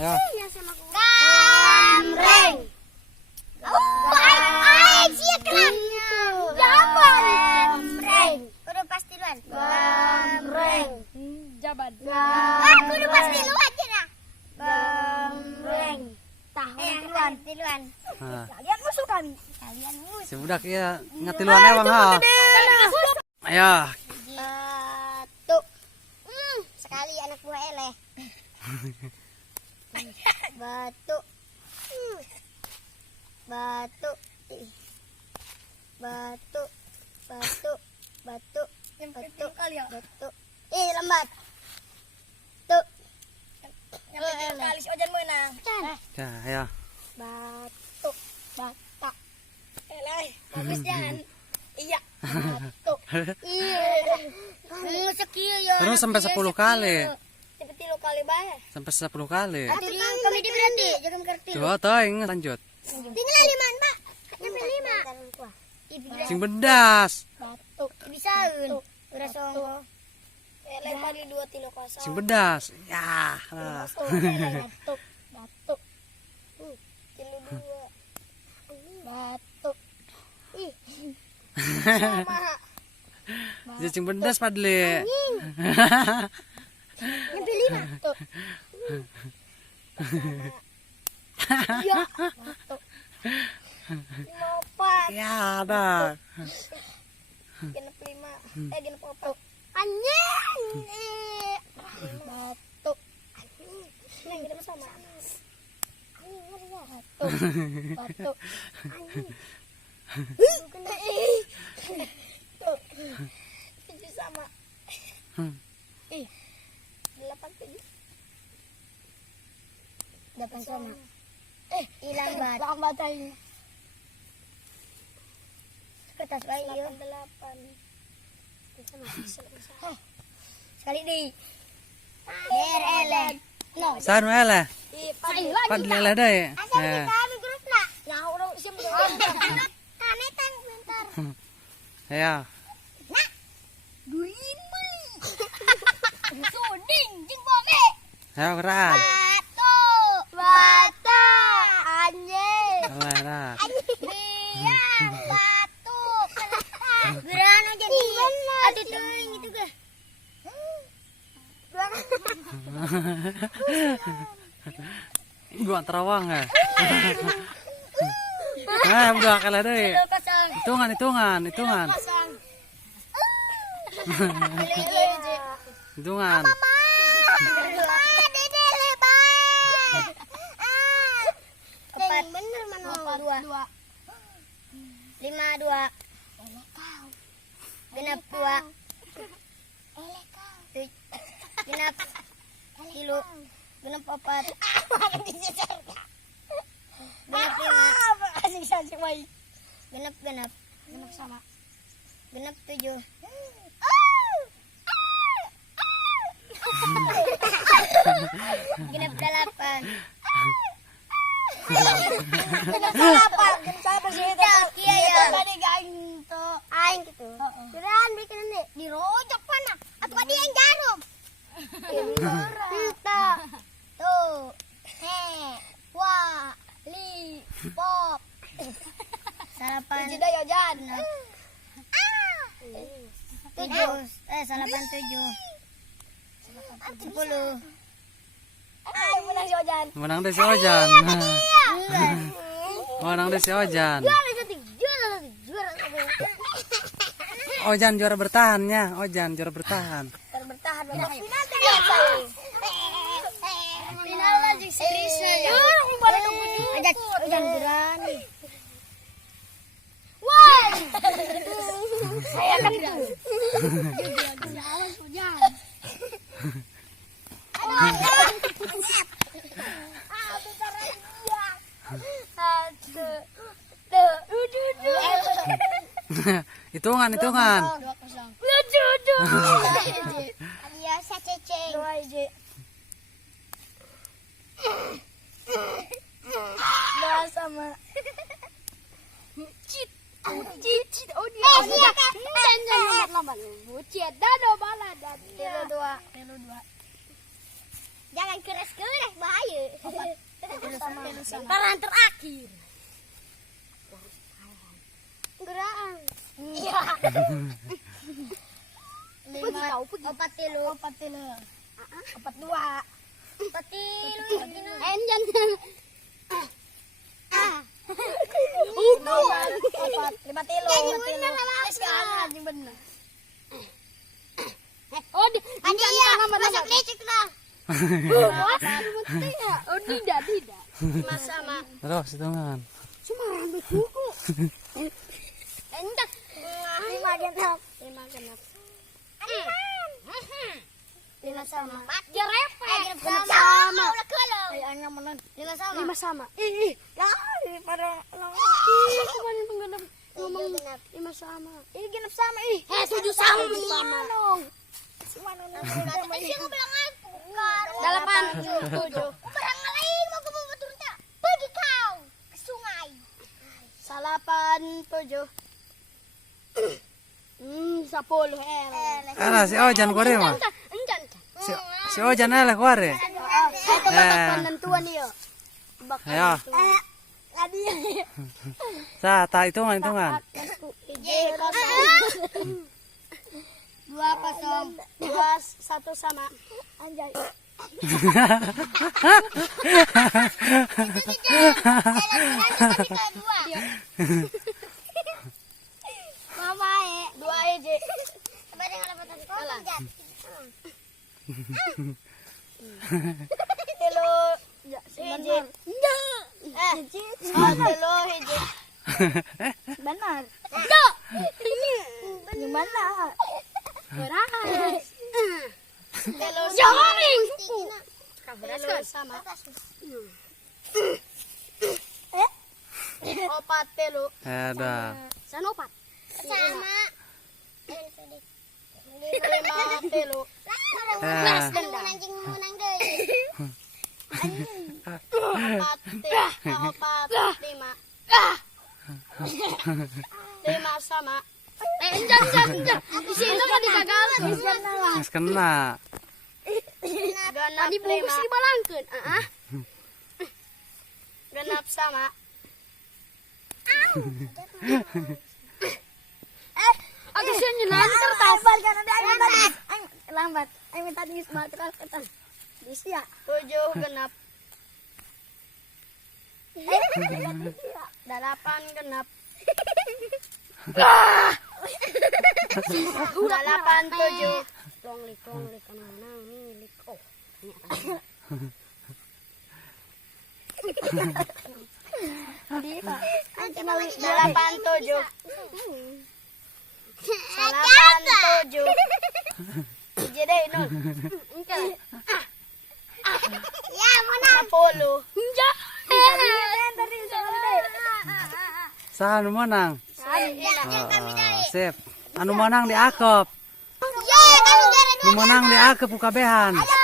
Ya. Gamreng. Aing sih keren. Gamreng. Udah pasti luan. Gamreng. Jabat. Aku udah pasti luan cina. Gamreng. Tiluan. Nah, Kalian musuh kami. Kalian musuh. si budak ya ngatiluannya bang ha. Ayo. Batu. Sekali anak buah eleh. Batu. Batu. Batu. Batu. Batu. Batu. Batu. Lambat. Tuh. Kali si Ojan menang. Ya, ayo. Batu. Bata. Bagus jangan. Iya. Batu. Sekian ya. Terus sampai 10 kali. Seperti lo kali bayar. Sampai 10 kali. Kami di berarti jangan ngerti. Coba toing lanjut. Tinggal 5, Pak. Sampai 5. Sing bedas. Batu. Bisa udah songko. Kali 2 tilo kosong. Sing bedas. Ya. Nah. Batu. Batu. Tilo 2. Batu. Jadi sing bedas padle. Sampai 5. Tuh. Ya. Batu. 4. Ya, ada. Genep 5. Genep 4. Anjing. Batu. Neng kita sama. Batu. Tujuh sama. 8 sama. Hilang bat. Lambat aja. Kertas bayi. 8. Sekali di. DRL. No. San wala. Padle lah deh. Ada Ya. kami grup nak. Ya orang siap Kami tang bentar. Ya. Suding jing bome. Ayo keras. Batu. Bata. Anjing. Lah, lah. Iya, batu. Gerana jadi. Aduh tuh gitu ga. Gua terawang ya. Udah kalah deh. Hitungan. Hitungan. Empat bener mana? 2. 5 2. Genap 2. Genap kilo. Genap 4. Genap 5. Asik baik. Genap Sama. Genap 7. Genap 8. Genap 8. Saya bersih. Iya ya. Tadi gaing tuh. Aing gitu. Beran bikin ini dirojok mana? Atau dia yang jarum? Kita tuh. Wah, li, pop. Salapan. Jeda ya Jan. 7. Salapan 7. 10. Ay, menang si Ojan. Menang deh si Ojan. Menang deh si Ojan. Juara. Ojan juara bertahannya. Ojan juara bertahan. Bertahan. Final lagi seriusnya ya. Ojan berani. Wah. Saya kan Hitungan. 2-0. Adios ceceng. 2 sama. Cheat. Oh dia. Lambat. Bucet dah do bala dan. Telo 2. Jangan keras-keras bahaya. Taran terakhir. Geraan. Iya. Opat tilu. Opat dua. Opat tilu. Enjan. Opat lima tilu. Sekarang bener. Oh, Masak lecek lah. Oh, tidak. Sama. Terus hitungan. Cuma rambut kuku. Entak. 5 genap. 5 sama. Jerepet. Sama. Udah kalau. Kayaknya menang. 5 sama. 5 sama. Lah, pada kemarin penggenap ngomong 5 sama. Genap sama. 7 sama. Masih aku bilang aku. 8 7. Barang lain mau ke bawah turunnya. Pergi kau ke sungai. 8 7. 10 Alah si Ojan kore mah. Encan. Si Ojan lah kore. Penentuan dia. Ayo. Tadi. Sa, tak hitungan. 2 kosong. 1 sama. Anjay. Mama 2 EJ. Hello. EJ. Hello EJ. Benar. Gimana? Beras. Hello. Jaring. Hello sama. Opat telu. Ada. San opat. Sama. 5 telu. Anjing menang deh. 4 5. 5 sama. Enjan. Di sini kan digagalan. Mas kena. Tadi bungkus dibalangkeun. Genap sama. Aku sih nyelan kertas. Lambat. Ayo minta di sebelah kertas. Bisa. 7 genap. 8 genap. 8 7. Longlik kanang milik. Oh. 8 7. 8 7. Jadi no. Ya, menang. 10. Enggak. Sa anu menang. Ya, Sip. Anu menang diakep. Ya, kamu gara-gara. Anu menang diakep ukabehan. Ayo,